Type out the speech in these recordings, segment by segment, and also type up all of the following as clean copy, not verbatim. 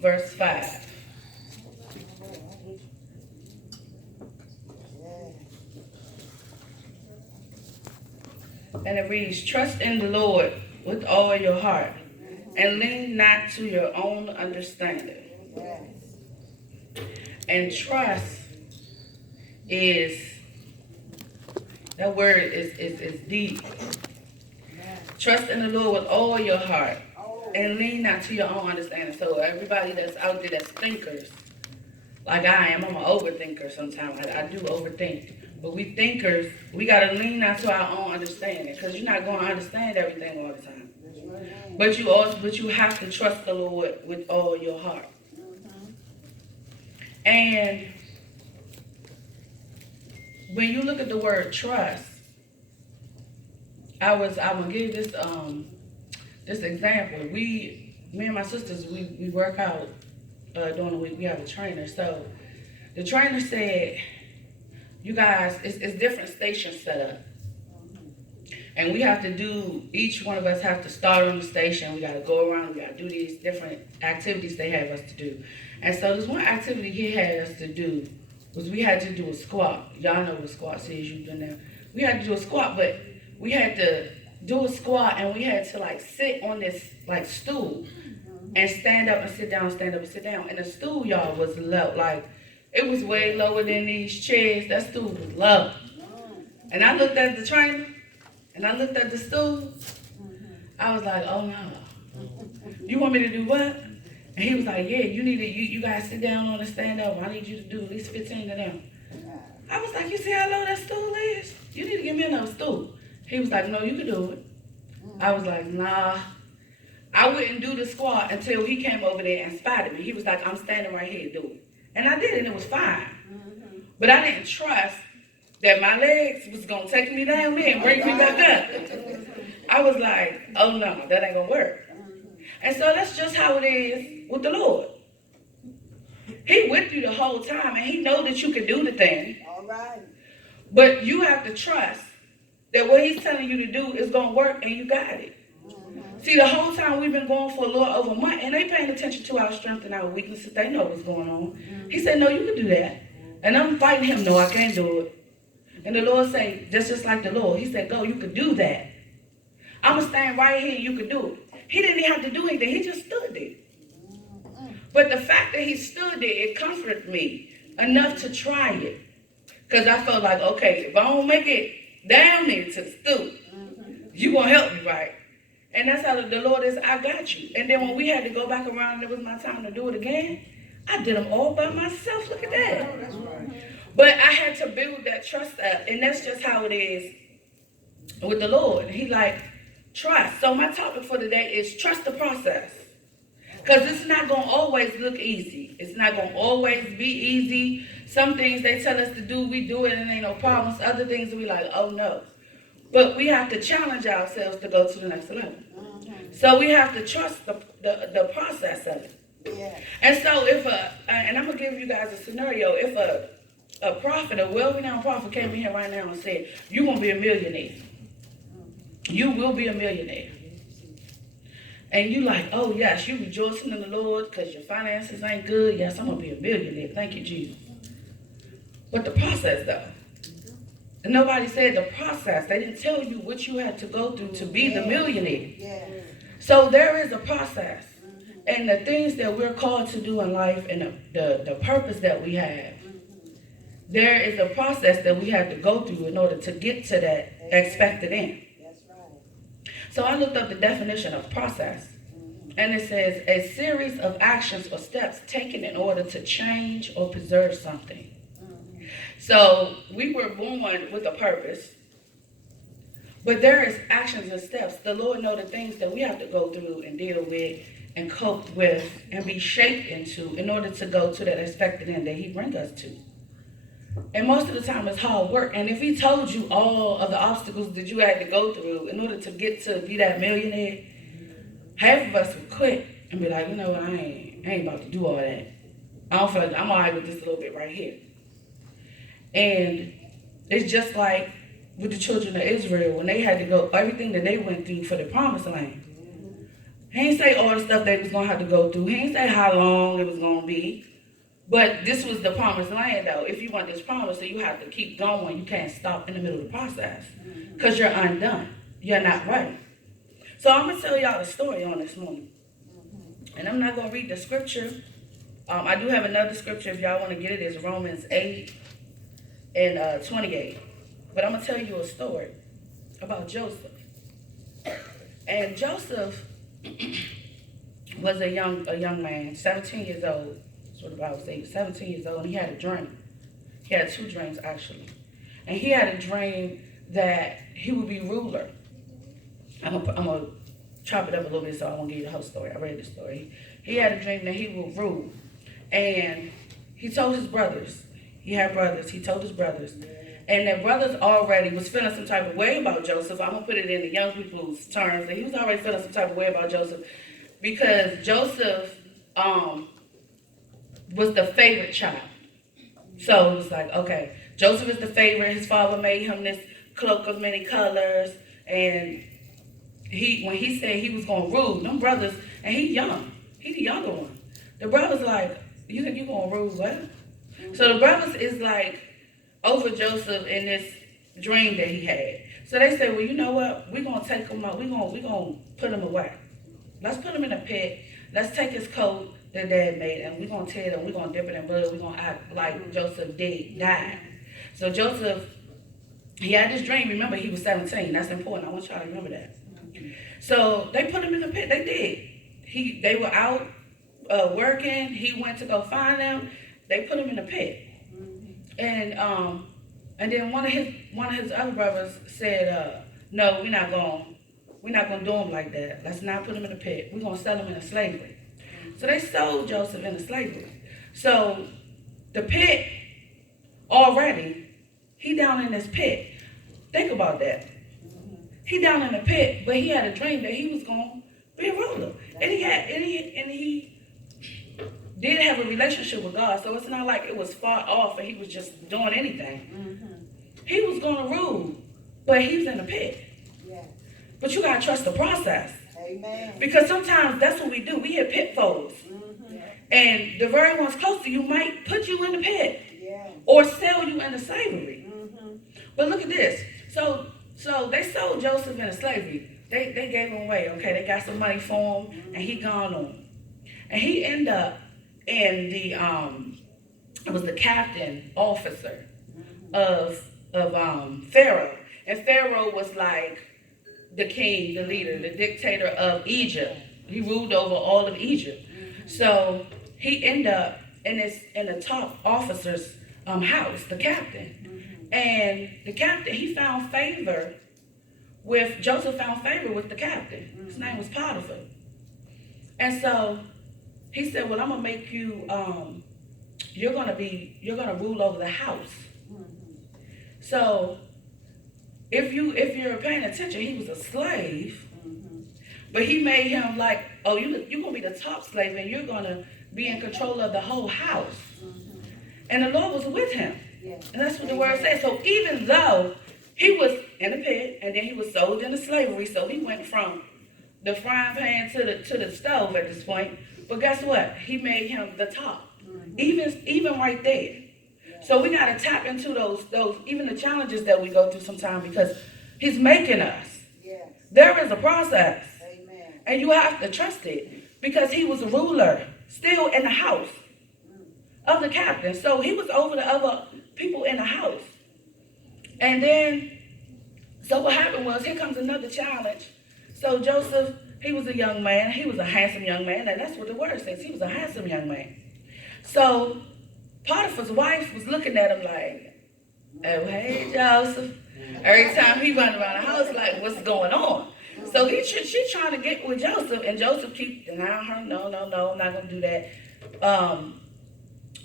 verse 5. And it reads, trust in the Lord with all your heart, and lean not to your own understanding. And trust is, that word is deep. Trust in the Lord with all your heart, and lean not to your own understanding. So everybody that's out there that's thinkers, like I am, I'm an overthinker sometimes. I do overthink. But we thinkers, we got to lean not to our own understanding, because you're not going to understand everything all the time. But you have to trust the Lord with all your heart. And when you look at the word trust, I'm gonna give this example. Me and my sisters, we work out during the week. We have a trainer. So the trainer said, you guys, it's different stations set up. And we have to do, each one of us have to start on the station. We got to go around. We got to do these different activities they have us to do. And so this one activity he had us to do was we had to do a squat. Y'all know what a squat is. You've been there. We had to do a squat, but we had to do a squat and we had to like sit on this like stool and stand up and sit down, stand up and sit down. And the stool, y'all, was low. Like, it was way lower than these chairs. That stool was low. And I looked at the trainer and I looked at the stool. I was like, oh no. You want me to do what? And he was like, yeah, you guys sit down on and stand up. I need you to do at least 15 of them. I was like, you see how low that stool is? You need to give me another stool. He was like, no, you can do it. I was like, nah. I wouldn't do the squat until he came over there and spotted me. He was like, I'm standing right here, do it. And I did, and it was fine. But I didn't trust that my legs was going to take me down there and bring me back up. I was like, oh no, that ain't going to work. And so that's just how it is with the Lord. He with you the whole time, and he know that you can do the thing. All right. But you have to trust that what he's telling you to do is going to work, and you got it. See, the whole time we've been going for a little over a month, and they paying attention to our strength and our weaknesses. They know what's going on. He said, no, you can do that. And I'm fighting him, no, I can't do it. And the Lord said, just like the Lord, he said, go, you can do that. I'm going to stand right here and you can do it. He didn't even have to do anything. He just stood there. But the fact that he stood there, it comforted me enough to try it. Because I felt like, okay, if I don't make it down there to the stool, you going to help me, right? And that's how the Lord is, I got you. And then when we had to go back around and it was my time to do it again, I did them all by myself. Look at that. That's right. But I had to build that trust up. And that's just how it is with the Lord. He like, trust. So my topic for today is trust the process. Because it's not going to always look easy. It's not going to always be easy. Some things they tell us to do, we do it and ain't no problems. Other things we like, oh no. But we have to challenge ourselves to go to the next level. So we have to trust the process of it. Yeah. And so and I'm going to give you guys a scenario. If a prophet, a well-renowned prophet came in here right now and said, you're going to be a millionaire. You will be a millionaire. And you like, oh yes, you rejoicing in the Lord because your finances ain't good. Yes, I'm going to be a millionaire. Thank you, Jesus. But the process though. And nobody said the process. They didn't tell you what you had to go through to be the millionaire. Yeah. So there is a process. And the things that we're called to do in life and the purpose that we have, there is a process that we have to go through in order to get to that expected end. So I looked up the definition of process, and it says a series of actions or steps taken in order to change or preserve something. So we were born with a purpose, but there is actions and steps. The Lord knows the things that we have to go through and deal with and cope with and be shaped into in order to go to that expected end that he brings us to. And most of the time it's hard work. And if he told you all of the obstacles that you had to go through in order to get to be that millionaire, half of us would quit and be like, you know what, I ain't about to do all that. I don't feel like I'm all right with this a little bit right here. And it's just like with the children of Israel when they had to go, everything that they went through for the promised land. He ain't say all the stuff they was gonna have to go through. He ain't say how long it was gonna be. But this was the promised land, though. If you want this promise, then you have to keep going. You can't stop in the middle of the process because you're undone. You're not ready. So I'm gonna tell y'all the story on this morning, and I'm not gonna read the scripture. I do have another scripture if y'all want to get it. It's Romans 8 and 28. But I'm gonna tell you a story about Joseph. And Joseph was a young man, 17 years old. That's what the Bible says. 17 years old, and he had a dream. He had two dreams actually, and he had a dream that he would be ruler. I'm gonna chop it up a little bit, so I won't give you the whole story. I read the story. He had a dream that he would rule, and he told his brothers. He had brothers. He told his brothers. And their brothers already was feeling some type of way about Joseph. I'm going to put it in the young people's terms. And he was already feeling some type of way about Joseph because Joseph was the favorite child. So it was like, okay, Joseph is the favorite. His father made him this cloak of many colors. And when he said he was going to rule, them brothers, and he young. He the younger one. The brothers like, you think you going to rule what? So the brothers is like, over Joseph in this dream that he had. So they said, well, you know what? We're going to take him out. We're going to put him away. Let's put him in a pit. Let's take his coat that dad made, and we're going to tear it, and we're going to dip it in blood. We're going to act like Joseph died. So Joseph, he had this dream. Remember, he was 17. That's important. I want y'all to remember that. So they put him in the pit. They did. They were out working. He went to go find them. They put him in the pit. And then one of his other brothers said, no, we're not gonna do him like that. Let's not put him in a pit. We're gonna sell him into slavery. So they sold Joseph into slavery. So the pit already, he down in this pit. Think about that. He down in the pit, but he had a dream that he was gonna be a ruler, and he did have a relationship with God, so it's not like it was far off and he was just doing anything. He was going to rule, but he was in the pit. Yeah. But you got to trust the process. Amen. Because sometimes that's what we do. We hit pitfalls. And the very ones close to you might put you in the pit. Yeah. Or sell you into slavery. But look at this. So they sold Joseph into slavery. They gave him away, okay? They got some money for him, and he gone on. And he ended up in it was the captain officer of Pharaoh. And Pharaoh was like the king, the leader, the dictator of Egypt. He ruled over all of Egypt. So he ended up in the top officer's house, the captain. And the captain, Joseph found favor with the captain. His name was Potiphar. And so he said, well, I'm going to make you, you're going to rule over the house. So if you're paying attention, he was a slave, but he made him like, oh, you're going to be the top slave and you're going to be in control of the whole house. And the Lord was with him. And that's what the word says. So even though he was in the pit and then he was sold into slavery, so he went from the frying pan to the stove at this point. But guess what? He made him the top. Even right there. So we got to tap into those even the challenges that we go through sometimes because he's making us. Yes. There is a process. Amen. And you have to trust it because he was a ruler still in the house of the captain. So he was over the other people in the house. And then, so what happened was, here comes another challenge. So Joseph, he was a young man. He was a handsome young man. And that's what the word says. He was a handsome young man. So Potiphar's wife was looking at him like, oh, hey, Joseph. Every time he run around the house, like, what's going on? So she's trying to get with Joseph. And Joseph keeps denying her, no, I'm not going to do that.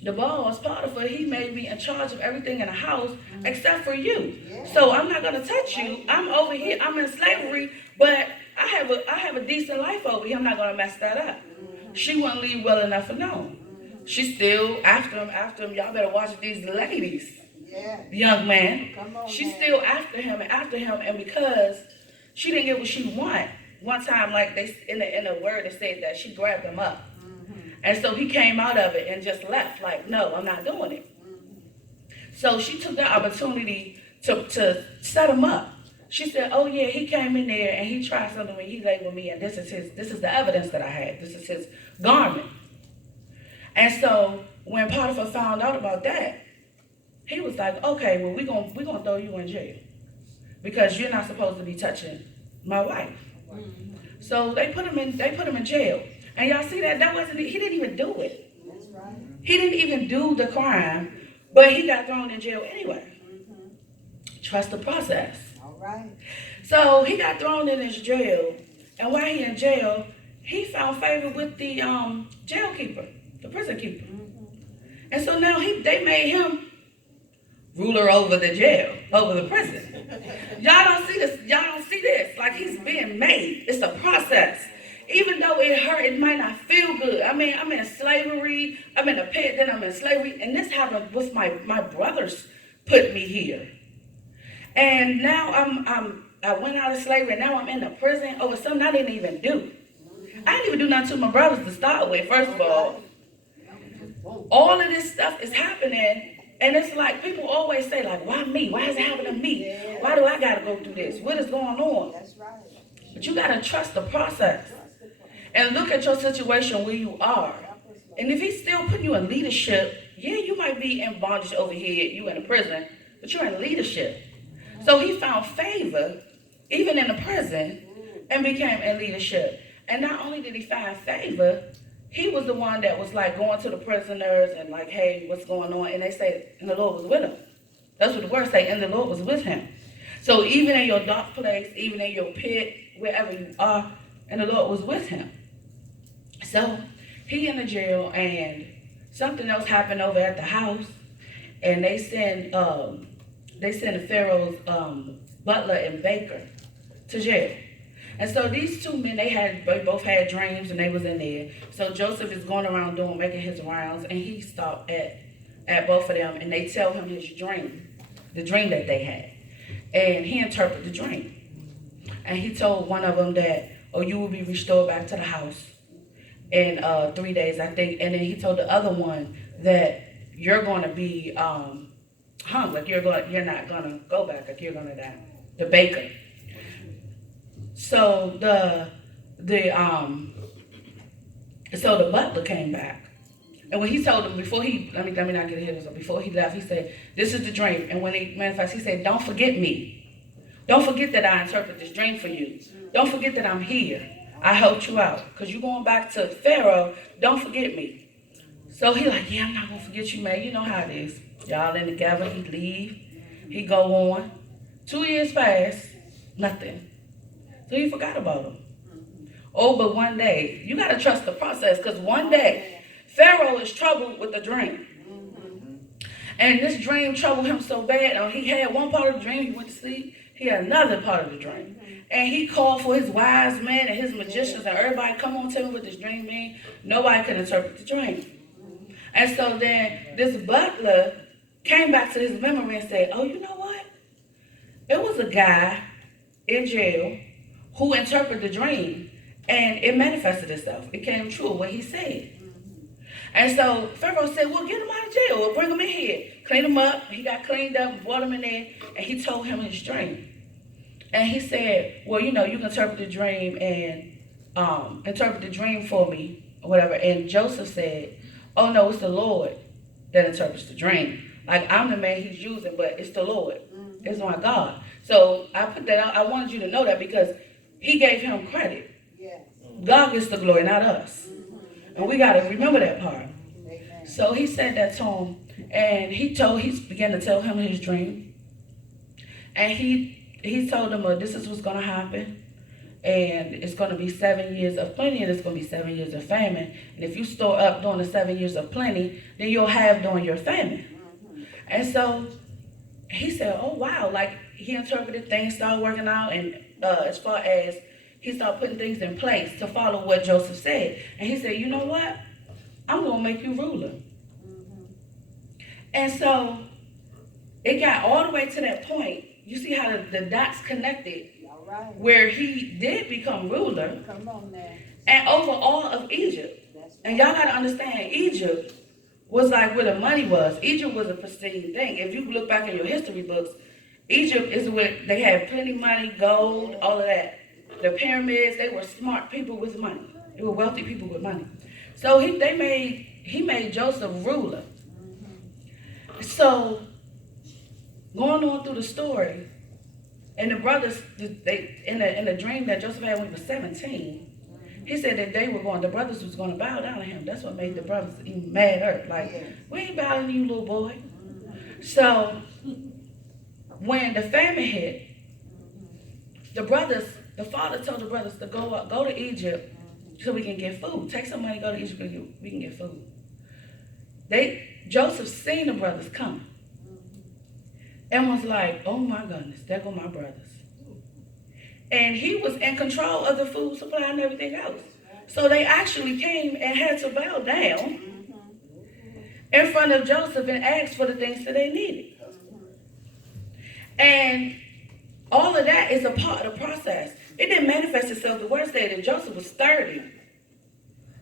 The boss, Potiphar, he made me in charge of everything in the house except for you. Yeah. So I'm not going to touch you. I'm over here. I'm in slavery, but I have a decent life over here. I'm not going to mess that up. She wouldn't leave well enough alone. She's still after him. Y'all better watch these ladies. Yeah. Young man. She's still after him. And because she didn't get what she wanted, one time, like they in the word, it said that she grabbed him up. And so he came out of it and just left, like, no, I'm not doing it. So she took the opportunity to set him up. She said, oh yeah, he came in there and he tried something when he laid with me, and this is the evidence that I had. This is his garment. And so when Potiphar found out about that, he was like, okay, well, we're gonna throw you in jail because you're not supposed to be touching my wife. So they put him in jail. And y'all see that he didn't even do it. That's right. He didn't even do the crime, but he got thrown in jail anyway. Trust the process. All right. So he got thrown in his jail, and while he in jail, he found favor with the jail keeper, the prison keeper. And so now they made him ruler over the jail, over the prison. Y'all don't see this. Y'all don't see this. Like, he's being made. It's a process. Even though it hurt, it might not feel good. I mean, I'm in slavery. I'm in a pit, then I'm in slavery. And this happened with my brothers put me here. And now I went out of slavery, and now I'm in the prison over something I didn't even do. I didn't even do nothing to my brothers to start with, first of all. All of this stuff is happening, and it's like people always say, like, why me? Why is it happening to me? Why do I got to go through this? What is going on? That's right. But you got to trust the process. And look at your situation where you are. And if he's still putting you in leadership, yeah, you might be in bondage over here, you in a prison, but you're in leadership. So he found favor, even in the prison, and became in leadership. And not only did he find favor, he was the one that was like going to the prisoners and like, hey, what's going on? And they say, and the Lord was with him. That's what the word say, and the Lord was with him. So even in your dark place, even in your pit, wherever you are, and the Lord was with him. So he in the jail, and something else happened over at the house, and they send Pharaoh's butler and baker to jail. And so these two men, they both had dreams, and they was in there. So Joseph is going around making his rounds, and he stopped at both of them, and they tell him his dream, the dream that they had. And he interpreted the dream. And he told one of them that, oh, you will be restored back to the house in 3 days, I think. And then he told the other one that you're going to be hung, like you're not going to go back, like you're going to die. The baker. So the butler came back, and when he told him before he let me not get ahead of him. Before he left, he said, "This is the dream." And when he manifested, he said, "Don't forget me. Don't forget that I interpret this dream for you. Don't forget that I'm here. I helped you out, because you're going back to Pharaoh. Don't forget me." So he like, "Yeah, I'm not gonna forget you, man. You know how it is. Y'all in together." He leave. He go on. 2 years pass. Nothing. So he forgot about him. Oh, but one day, you got to trust the process, because one day, Pharaoh is troubled with a dream. And this dream troubled him so bad. He had one part of the dream, he went to sleep. He had another part of the dream. And he called for his wise men and his magicians and everybody, come on, tell me what this dream means. Nobody could interpret the dream. And so then this butler came back to his memory and said, oh, you know what? It was a guy in jail who interpreted the dream, and it manifested itself. It came true what he said. And so Pharaoh said, well, get him out of jail. We'll bring him in here. Clean him up. He got cleaned up, brought him in there, and he told him his dream. And he said, well, you can interpret the dream and interpret the dream for me, or whatever. And Joseph said, oh, no, it's the Lord that interprets the dream. Like, I'm the man he's using, but it's the Lord. It's my God. So I put that out. I wanted you to know that because he gave him credit. Yes. God gets the glory, not us. And we got to remember that part. Amen. So he said that to him, and he began to tell him his dream. And he told him, this is what's going to happen. And it's going to be 7 years of plenty, and it's going to be 7 years of famine. And if you store up during the 7 years of plenty, then you'll have during your famine. And so he said, oh, wow. Like, he interpreted things, started working out, and as far as he started putting things in place to follow what Joseph said. And he said, you know what? I'm going to make you ruler. And so it got all the way to that point. You see how the dots connected where he did become ruler. Come on now. And over all of Egypt. And y'all got to understand, Egypt was like where the money was. Egypt was a pristine thing. If you look back in your history books, Egypt is where they had plenty of money, gold, all of that. The pyramids, they were smart people with money. They were wealthy people with money. So he made Joseph ruler. So going on through the story, and the brothers, in the dream that Joseph had when he was 17, he said that the brothers was going to bow down to him. That's what made the brothers even madder. Like, we ain't bowing to you, little boy. So when the famine hit, the father told the brothers to go to Egypt so we can get food. Take some money, go to Egypt, we can get food. Joseph seen the brothers come and was like, oh my goodness, there go my brothers. And he was in control of the food supply and everything else. So they actually came and had to bow down in front of Joseph and ask for the things that they needed. And all of that is a part of the process. It didn't manifest itself. The word said that Joseph was 30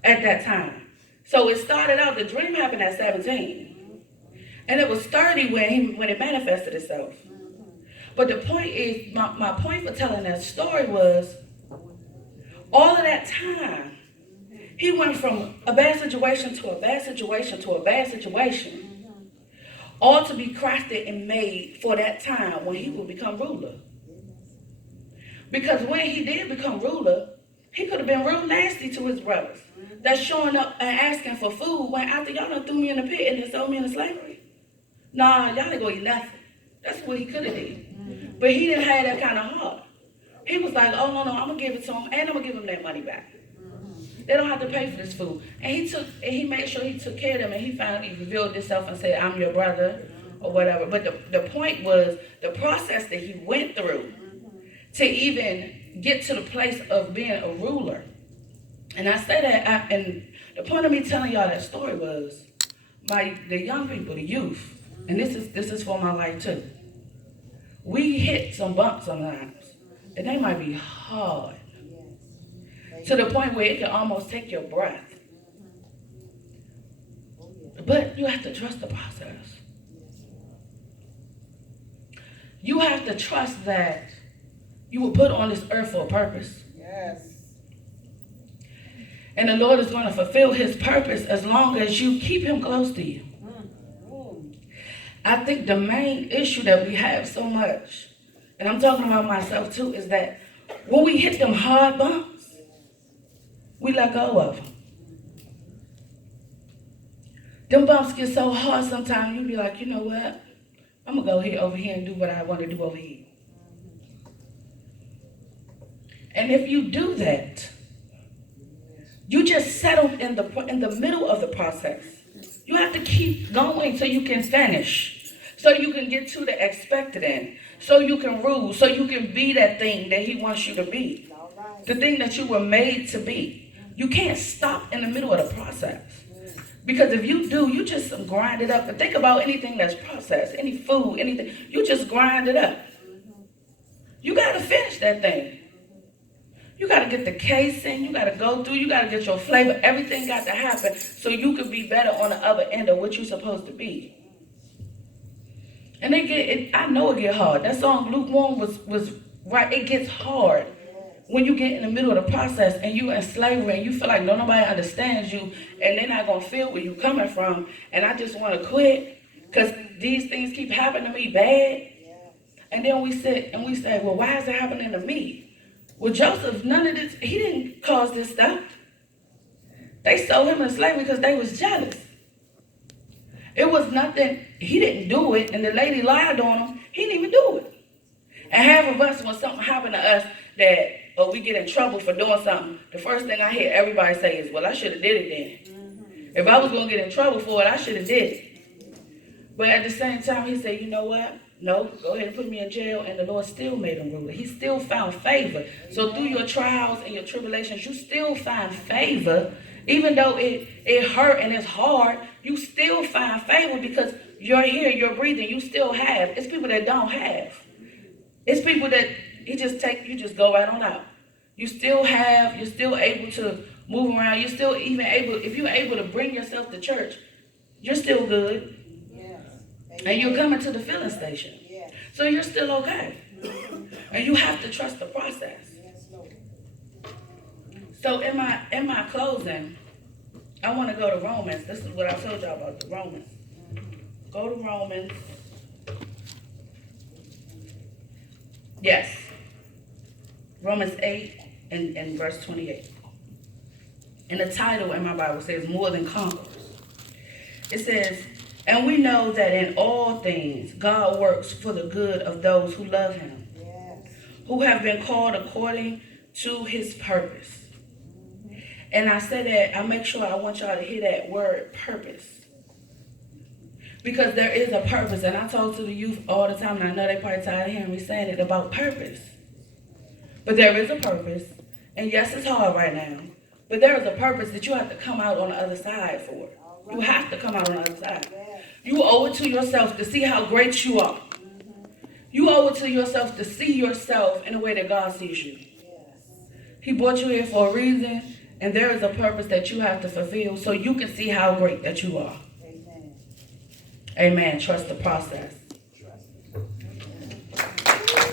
at that time. So it started out, the dream happened at 17. And it was 30 when it manifested itself. But the point is, my point for telling that story was, all of that time, he went from a bad situation to a bad situation to a bad situation, all to be crafted and made for that time when he would become ruler. Because when he did become ruler, he could have been real nasty to his brothers. That's showing up and asking for food when after y'all done threw me in the pit and then sold me into slavery. Nah, y'all ain't gonna eat nothing. That's what he could have did. But he didn't have that kind of heart. He was like, oh, no, I'm going to give it to him, and I'm going to give him that money back. They don't have to pay for this food. And he made sure he took care of them, and he finally revealed himself and said, I'm your brother, or whatever. But the point was the process that he went through to even get to the place of being a ruler. And I say that, and the point of me telling y'all that story was, the young people, the youth, and this is for my life too. We hit some bumps sometimes, and they might be hard to the point where it can almost take your breath. But you have to trust the process. You have to trust that you were put on this earth for a purpose. Yes. And the Lord is going to fulfill his purpose as long as you keep him close to you. I think the main issue that we have so much, and I'm talking about myself too, is that when we hit them hard bumps, we let go of them. Them bumps get so hard sometimes you be like, you know what? I'm going to go over here and do what I want to do over here. And if you do that, you just settle in the middle of the process. You have to keep going so you can finish, so you can get to the expected end, so you can rule, so you can be that thing that he wants you to be, the thing that you were made to be. You can't stop in the middle of the process, because if you do, you just grind it up. And think about anything that's processed, any food, anything, you just grind it up. You got to finish that thing. You got to get the casing, you got to go through, you got to get your flavor. Everything got to happen so you can be better on the other end of what you're supposed to be. And I know it get hard. That song Lukewarm was right. It gets hard when you get in the middle of the process and you in slavery and you feel like nobody understands you and they're not going to feel where you're coming from. And I just want to quit because these things keep happening to me bad. And then we sit and we say, well, why is it happening to me? Well, Joseph, none of this, he didn't cause this stuff. They sold him into slavery because they was jealous. It was nothing, he didn't do it, and the lady lied on him, he didn't even do it. And half of us, when something happened to us that we get in trouble for doing something, the first thing I hear everybody say is, well, I should have did it then. If I was going to get in trouble for it, I should have did it. But at the same time, he said, you know what? No, go ahead and put me in jail, and the Lord still made him ruler. He still found favor. So through your trials and your tribulations, you still find favor. Even though it hurt and it's hard, you still find favor because you're here, you're breathing, you still have. It's people that don't have. It's people that you just go right on out. You're still able to move around. You're still even able, if you're able to bring yourself to church, you're still good. Yes. And you're coming to the filling station. Yes. So you're still okay. And you have to trust the process. Yes, Lord. So in my closing, I want to go to Romans. This is what I told y'all about the Romans. Go to Romans. Yes. Romans 8 and verse 28. And the title in my Bible says, More Than Conquerors. It says, and we know that in all things God works for the good of those who love him, Yes. who have been called according to his purpose. And I say that, I make sure I want y'all to hear that word purpose. Because there is a purpose. And I talk to the youth all the time, and I know they probably tired of hearing me saying it about purpose. But there is a purpose. And yes, it's hard right now. But there is a purpose that you have to come out on the other side for. You have to come out on the other side. You owe it to yourself to see how great you are. You owe it to yourself to see yourself in a way that God sees you. He brought you here for a reason, and there is a purpose that you have to fulfill so you can see how great that you are. Amen. Amen. Trust the process.